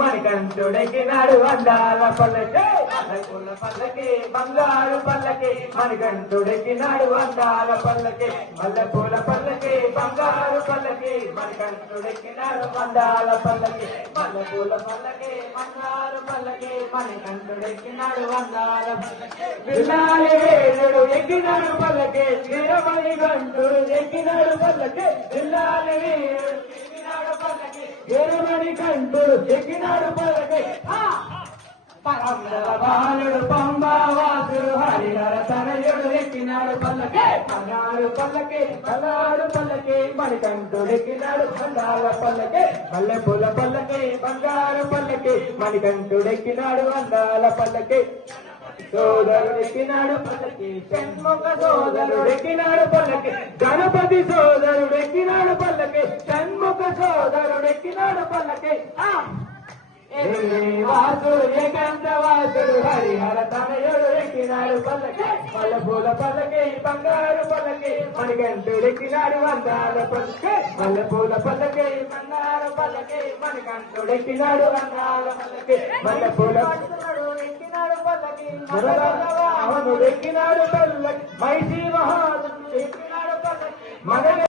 మణికంఠుడెక్కినాడు అందాల పల్లకి మల్లెపూల పల్లకి బంగారు పల్లకి మణికంఠుడెక్కినాడు అందాల పల్లకి మల్లెపూల పల్లకి బంగారు పల్లకి మణికంఠుడెక్కినాడు అందాల పల్లకి మల్లెపూల పల్లకి బంగారు పల్లకి మణికంఠుడెక్కినాడు అందాల పల్లకి విల్లాలి వేలుడు ఎక్కినాడు పల్లకి వీరమణికంఠుడు ఎక్కినాడు పల్లకి విల్లాలి వేలుడు ఎక్కినాడు పల్లకి వీరమణికంఠుడు ఎక్కినాడు పల్లకి బాలుడు పంబావాసుడు హరిహర తనయుడు ఎక్కినాడు పల్లకి బంగారు పల్లకి కలాడు పల్లకి మణికంఠుడు ఎక్కినాడు అందాల పల్లకి మల్లెపూల పల్లకి బంగారు పల్లకి మణికంఠుడు ఎక్కినాడు అందాల పల్లకి సోదరుడెక్కినాడు పల్లకి షణ్ముఖ సోదరుడెక్కినాడు పల్లకి గణపతి సోదరుడెక్కినాడు పల్లకి షణ్ముఖ సోదరుడెక్కినాడు పల్లకి వాసుడు ఏకాంత వాసుడు హరిహర తనయుడు ఎక్కినాడు పల్లకి మల్లెపూల పల్లకి బంగారు పల్లకి మణికంఠుడెక్కినాడు అందాల పల్లకి మల్లెపూల పల్లకి బంగారు పల్లకి మణికంఠుడెక్కినాడు అందాల పల్లకి మల్లెపూల ఎక్కినాడు పల్లకి అవనుడెక్కినాడు పల్లకి మైసీ మహానుడు ఎక్కినాడు పల్లకి